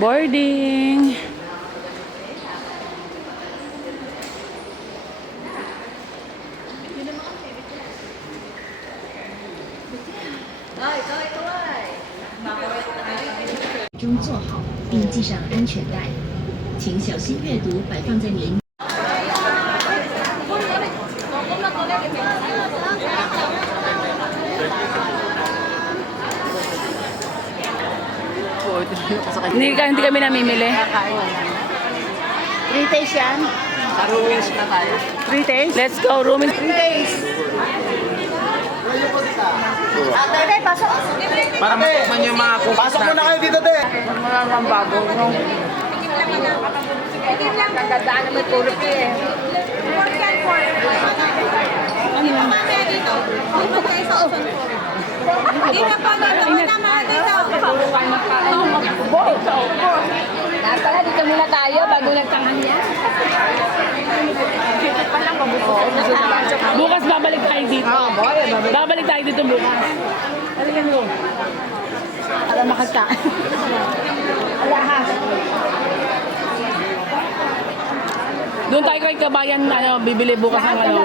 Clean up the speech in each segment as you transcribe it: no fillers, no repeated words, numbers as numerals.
Boarding. Ay, 中坐好，并系上安全带，请小心阅读摆放在您。Hindi kami namimili. 3 days yan. Sa ruins na tayo. 3 days? Let's go, Rumin. 3 days. Ate, pasok. Para matukman yung mga cookies. Pasok muna kayo dito, te. Maraming bago, no? Nagdadaan naman puro eh. Dito mamaya dito. Dito tayo sa Ocean Forum. Dito pa dito. Muna mga dito. Lahat pala, dito muna tayo bago nagtanghal yan. Bukas babalik tayo dito. Babalik tayo dito bukas. Halika mo. Para makagkaan. Alahas. Doon tayo kay Kabayan, bibili bukas ng ano.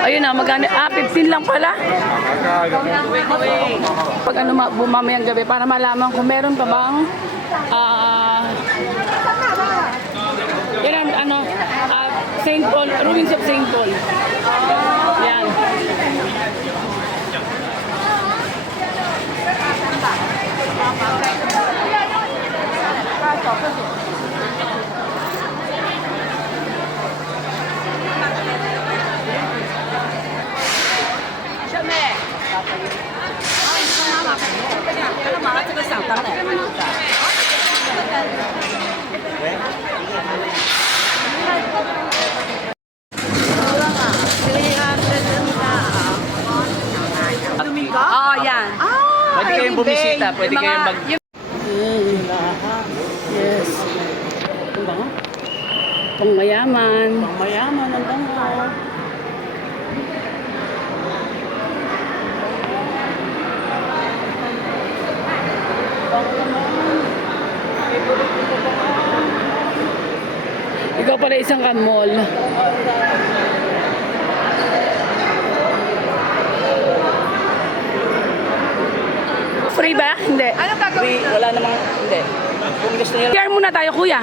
Ayun na, magkano? 15 lang pala. Pag ano, bumamayang gabi, para malaman kung meron pa bang yan ang ano, St. Paul, Ruins of St. Paul. Yan. Oo, yan. Pwede kayong bumisita, pwede kayong mag... Yes. Ito ba? Pang mayaman. Ang mayaman ang bango. Ikaw pala isang mall. Free ba? Hindi. Ano gagawin? Wala namang... Hindi. Kung gusto nyo... Share muna tayo, kuya.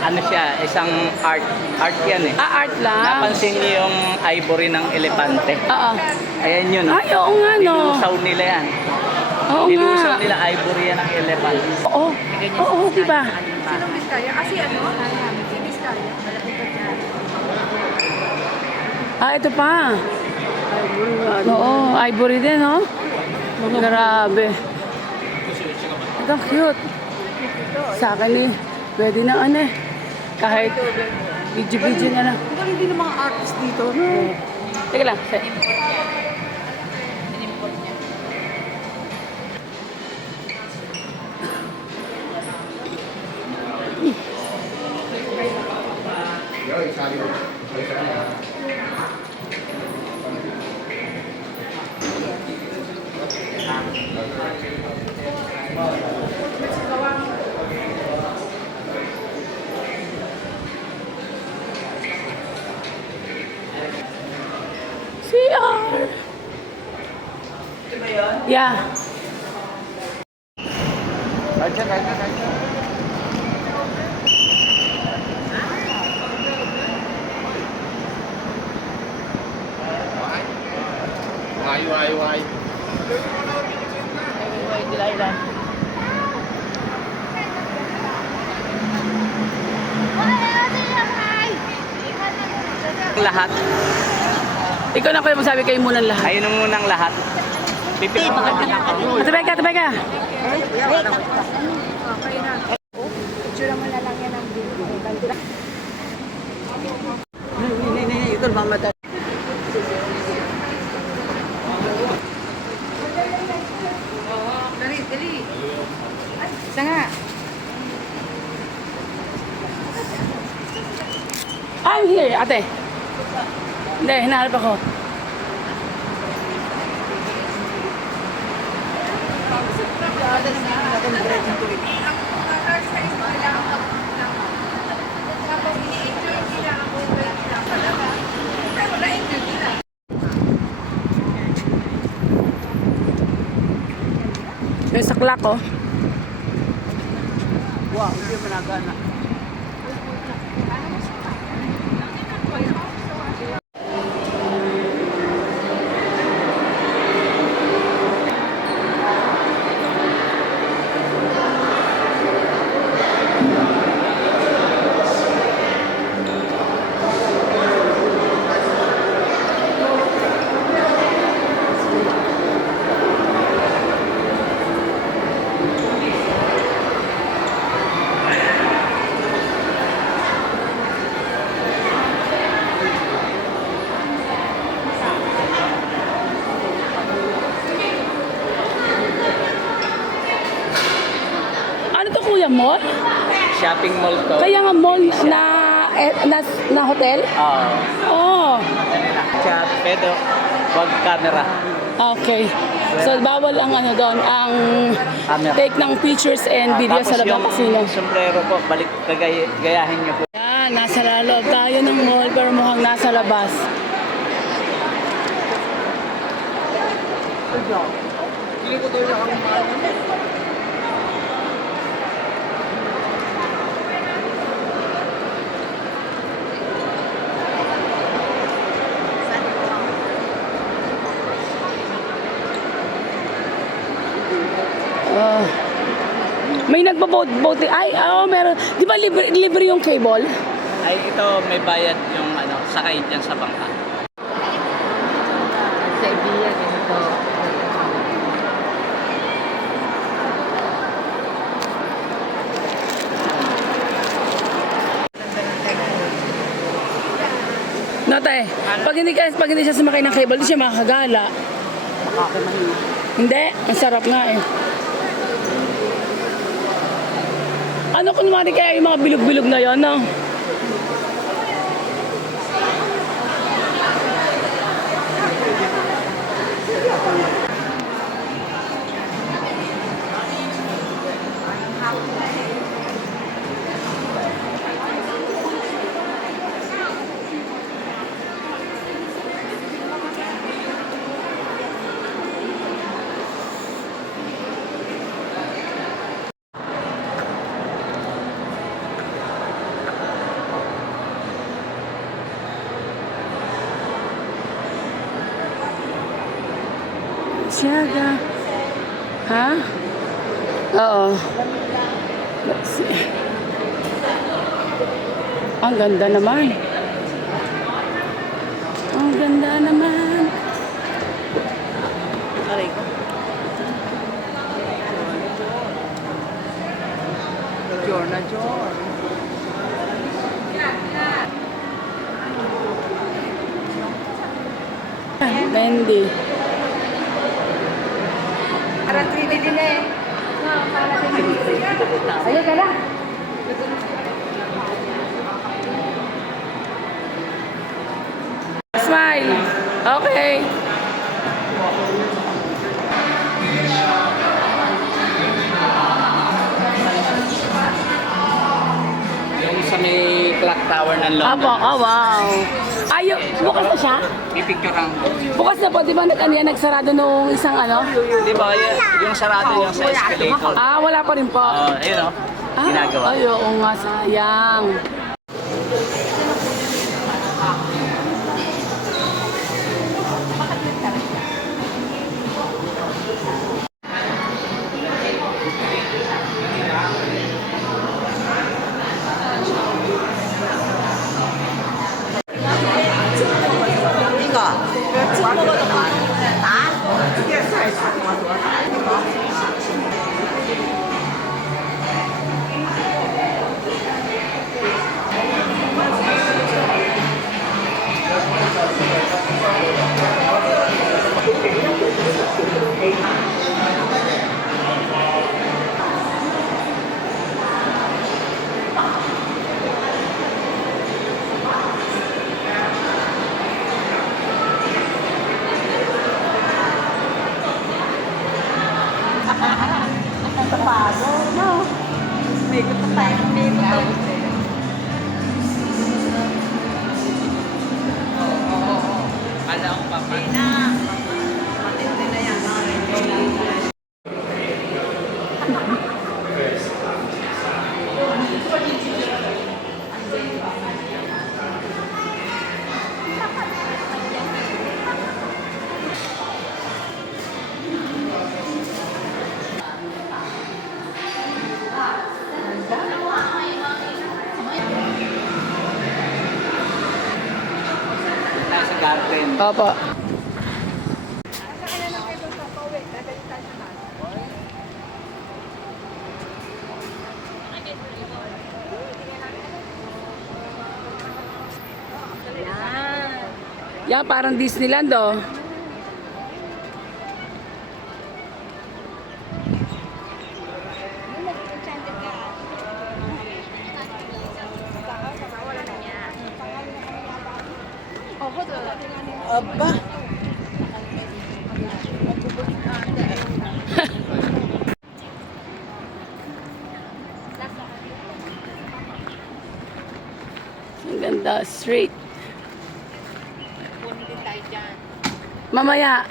Ano siya, isang art. Art yan eh. Art lang. Napansin niyo yung ivory ng elepante. Oo. Ayan yun. Ay, oo nga, no. Nilusaw nila yan. Oo Nilusaw nga. nila ivory yan ng elepante. Oo. Oo, diba? Sino Biskaya? Kasi ano? Si Biskaya. Ito pa. Oo, ivory din, no? Grabe. Ito, cute. Sa akin eh, pwede na ano eh. Kahit video-video na lang. Ang galing din ng mga artist dito. Teka lang. CR. Ito ba yun? Yeah. Kahit siya. Why? Lahat. Ikaw na kuya magsabi kayo muna lahat. Ayun ang munang lahat. Pipili mo ka. Tabay ka. Picture mo na lang yan ang video. Ito bang mata? Dali. Isa nga. I'm here, ate. Hindi, hinahanap ako. Yung saklak ko. Wow, hindi mo nagana. Ano to kuya, mall? Shopping mall to. Kaya nga mall na, na hotel? Oo. Oh, Chat, pero wag camera. okay. So bawal ang ano doon, ang Camera. take ng pictures and video sa loob ng casino. Yung sombrero po, balik gayahin niyo po. Yan, nasa loob tayo ng mall pero mukhang nasa labas. May nagbo-boat. Ay, meron. Di ba libre yung cable? Ay, ito may bayad yung ano, sakay dyan sa bangka. Sa Ibiya, ganito. No, tay. Pag hindi siya sumakay ng cable, di siya makakagala. Hindi, ang sarap nga eh. Ano kunwari kaya yung mga bilog-bilog na yon, no? Siyaga. Ha? Oo. Let's see. Ang ganda naman. Ang ganda naman. Aray ko. Jor na Jor. Bendy. Parang 3D din eh. Ayun ka na. Smile. Okay. Yung sa may clock tower ng London. Apo, oh wow. Ayo, bukas na siya? May picture ang... Bukas na po, di ba nagsarado nung isang ano? Di ba, yung sarado yung sa escalator. Ah, wala pa rin po. Ayun o, ginagawa. Ay, oo nga, sayang. Garden. Opo. Yan, parang Disneyland, oh. Aba. Ang ganda, straight. Mamaya.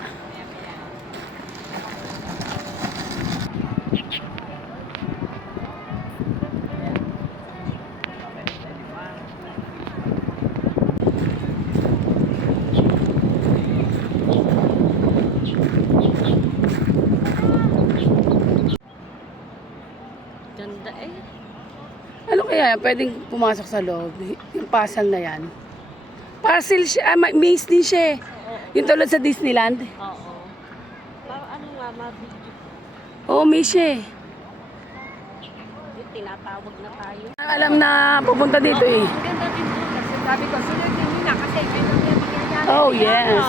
Ganda eh. Ano kaya yan? Pwedeng pumasok sa loob. Yung pasal na yan. Parcel siya, maze din siya eh. Yung tulad sa Disneyland. Oo. Parang ano nga, mabigyo. Oo, maze siya eh. Yung tinatawag na tayo. Alam na pupunta dito eh. Ang ganda din po kasi sabi ko, sunod din nila kasi ganun yung mangyayari. Oh, yes.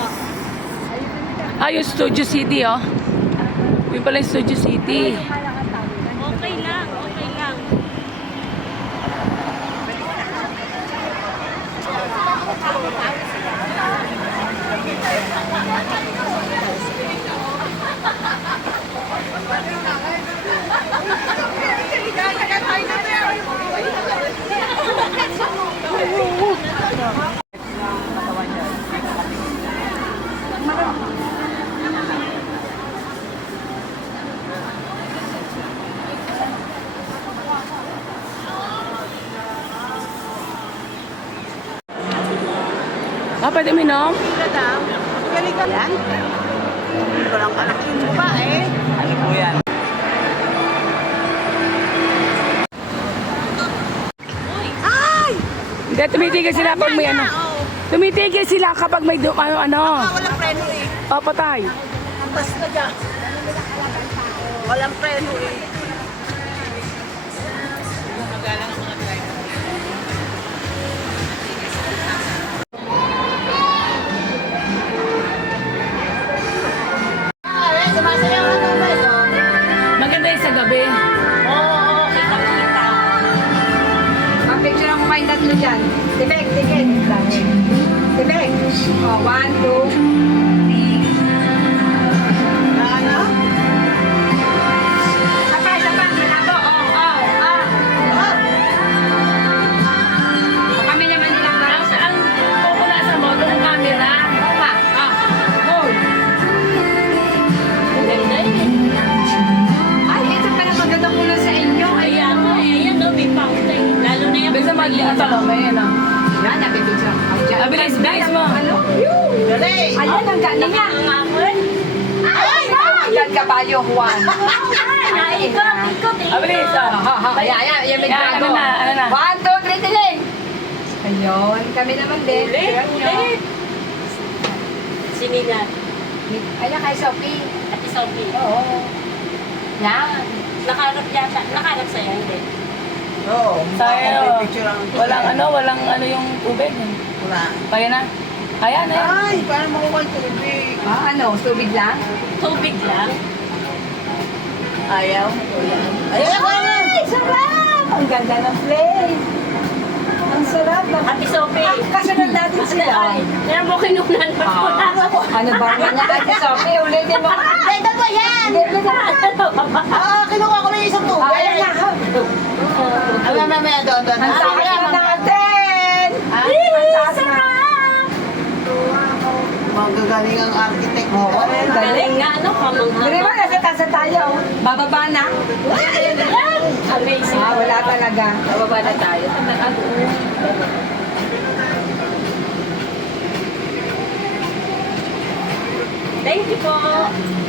Ah, yung Studio City, oh. Yung pala yung Studio City. Okay lang, okay lang. Ah, pwede minom? Ano po yan? Hindi, tumitigil sila pag may ano. Tumitigil sila kapag may ano. Walang preno eh. Oh, patay. Basta dyan. Walang preno eh. Maganda yung sa gabi. Oo, kita-kita. Picture mo kayong tatlo dyan. Tibek, tigil. Tibek. Oh, 1, 2, 3. Ano? Sabay, sabay. Malabo. Kami naman nilang gano'n. Ang pupunasan mo, doon ang camera. Oo nga. Hold. Ganda eh. Ay, ito pala magandang ulo sa inyo. Kaya nga eh, ayan no, may fountain. Lalo na yung Bisa mag-lihat sa loob, ayan ah. Yan, napipicture ako dyan. Ah, bilis, bilis mo. Ano? Dali. Ayan, ang galing nga. Ay, yan kabayo, Juan. Ikot eh. Ah, bilis ah. Ayan, may Yan, bago. ano na. 1, 2, 3, tiling. Ayun, kami naman din. Ulit. Sinina. Ayan kay Sophie. Ate Sophie. Oo. Yan. Nakaharap yata. Nakaharap sa'yo, hindi. Oo. Tayo. Picture ang Walang ano yung tubig. Wala. Kaya na. Ayan, ayan. Ay, paano makuha yung tubig? Ano, tubig lang? Tubig lang. Ayaw. Ayaw, ayaw. Ay, sarap! Ang ganda ng place. Ang sarap. Ate Sophie. Kasunod natin sila. Kaya mo kinunan pa po. Ano ba niya, Ate Sophie? Ulitin mo. Ganda po yan! Kinuha ko na yung isang tubig. Ayan na. Mamaya, doon. Ang sarap natin! Ang taas na. Magagaling ang architect dito. Oo, galing. Galing nga, ano, Hindi kamang ba, nasa taas tayo. Bababa na. Amazing. Wala talaga. Bababa na tayo. Thank you po.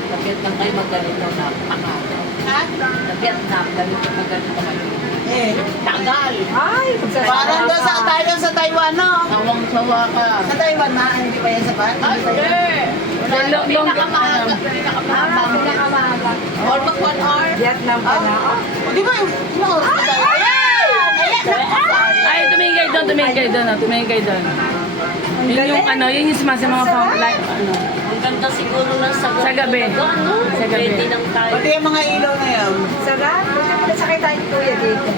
Sa Vietnam kayo magganito na pakalo. Ha? Sa Vietnam, ganito magganito kayo. Eh, Tagal. Ay, parang doon sa tayo sa Taiwan, no? Tawang sawa ka. Sa Taiwan na, hindi pa yan sapat? Hindi pa yan. Pinakamahaba. Pinakamahaba. Almost 1 hour. Vietnam pa na. Di ba yung ilang oras na tayo? Ayan! Ayan! Ay, tumingin kayo doon, tumingin kayo doon, tumingin kayo doon. Yun yung ano, yun yung sa mga like, ano. Ang ganda siguro ng sagot. Sa gabi. Ano? Sa gabi. Ready lang tayo. Pati yung mga ilaw na yan. Sarap. Buti mo na sakay tayo ni Kuya dito.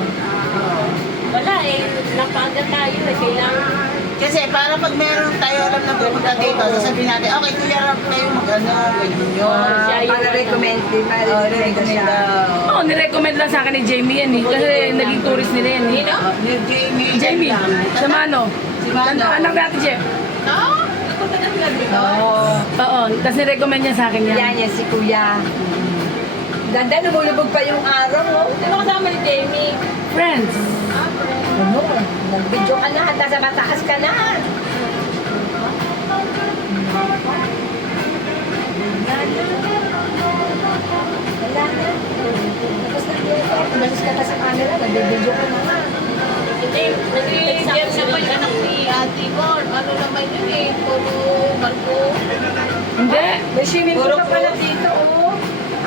Wala eh. Napaaga tayo eh. Kailangan. Kasi para pag meron tayo alam na pupunta dito, sasabihin natin, okay, Kuya Rob kayo mag-ano, ganyan yun. Siya yung- Para recommend din. Para recommend siya. Oo, nirecommend lang sa akin ni Jamie yan eh. Kasi naging tourist nila yan eh. Ni Jamie. Jamie, sa Mano. Si Mano. Anak natin, Jeff. Oo, tapos nirecommend niya sa akin yan. Yan yan si Kuya. Ganda, lumulubog pa yung araw, no? Ano kasama ni Jamie? Friends. Ano? Nag-video ka na, nasa mataas ka na. Wala na. Tapos umalis ka pa sa camera, nag-video ka na nga. Hindi. Nag-text sa akin anak ni Ate Cor. Ano naman yun eh. Puro barko. Hindi. May swimming pool ka pala dito, oh.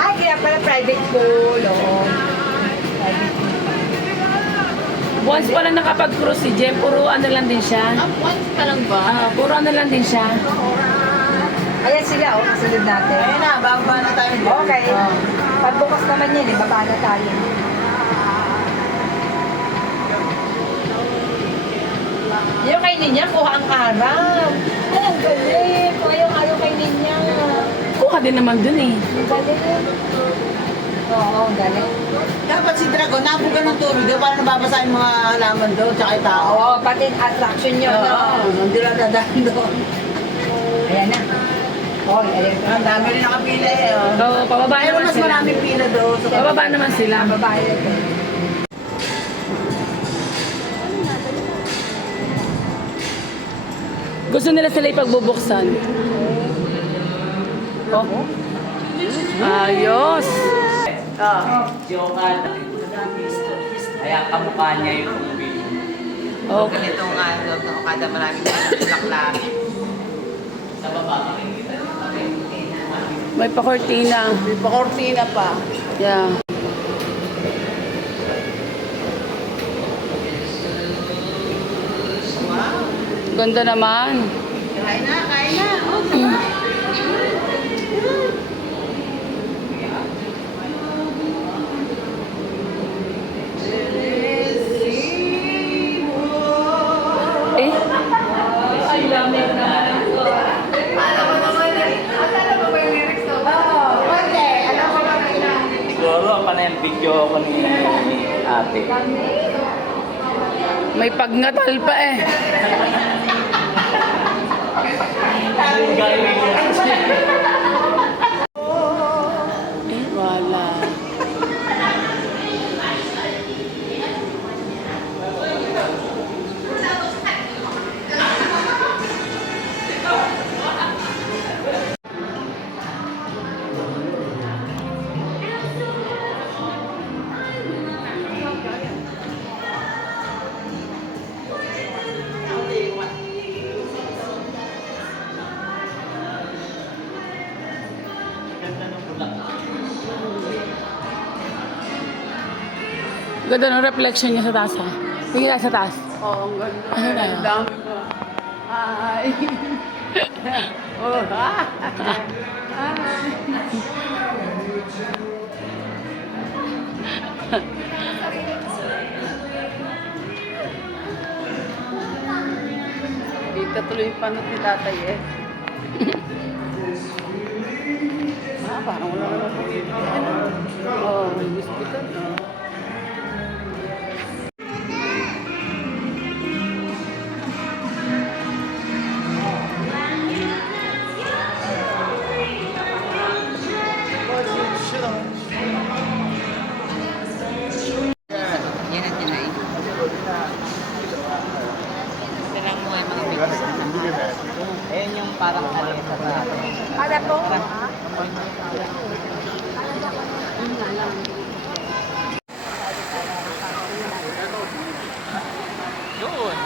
Ay, kaya pala private pool, oh. Private pool. Once pa lang nakapag-cruise si Jeff, puro ano lang din siya. Once pa lang ba? Puro ano lang din siya. Ayan sila, oh, kasunod natin. Ayun na, bababa na tayo. Okay. Pagbukas naman yan, eh, baba na tayo. Yung kay Ninya, kuha ang araw. Ay, ang galing. Kuha yung araw kay Ninya. Kuha din naman dun eh. Ang galing. Oo, ang galing. Dapat si Dragon, nabugan ng tubig doon para nababasa yung mga halaman doon, tsaka yung tao. Oo, pati attraction nyo, no? Hindi lang dadaan doon. Ayan na. Oh, ayan. Ang dami rin nakapila eh. Oh. Oo, pababa Pero naman mas sila. maraming pila doon. So, Pababa naman sila. Babae ito. Gusto nila sila ipagbubuksan. Oh. Ayos. Jokan. Kaya kamukha niya yung movie. Okay. ganito nga, kada maraming bulaklak. Sa baba. May pa-cortina. May pakortina pa. Yeah. Ganda naman. Kain na, kain na. Oh, sarap. Eh? Siguro ako na yung video ko ni ate. May pagngatal pa eh. Eh, wala. Ganda ng reflection niya sa taas ha. Tingin tayo sa taas. Oo, ang ganda. Ano na? Ang dami ko. Hi. Oh, hi. Dito tuloy yung panot ni tatay eh. Parang wala naman po. Oo, may hospital. Yan ang tinay. Kailangan mo ay mga bigas. Ayan yung parang aleta sa atin. Para po. Yun.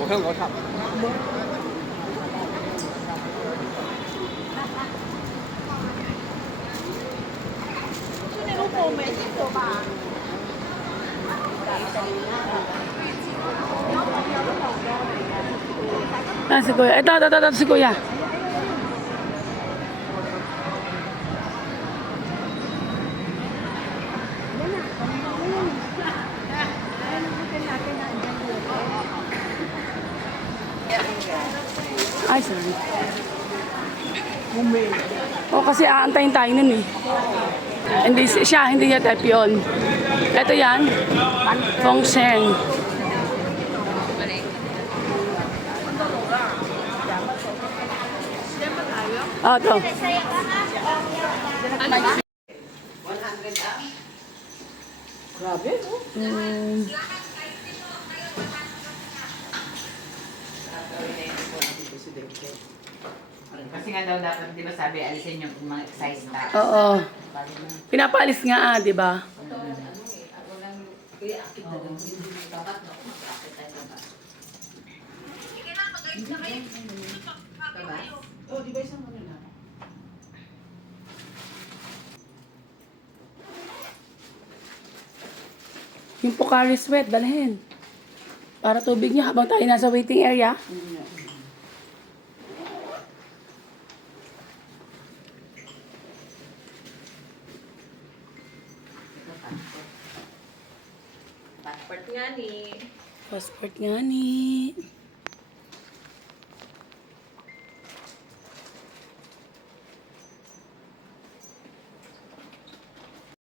我香港差唔多。你老婆未識做吧？ Ah, si Kuya. Ito, si Kuya. Ay, sorry. O, kasi aantayin tayo nun eh. Hindi siya, hindi niya type yun. Ito yan. Feng Sheng. Oh, ito. Grabe, no? Kasi nga daw dapat, di ba sabi, alisin yung mga exercise na. Oo. Pinapaalis nga di ba? Yung Pocari Sweat, dalhin. Para tubig niya habang tayo nasa waiting area. Passport nga ni. Passport nga ni.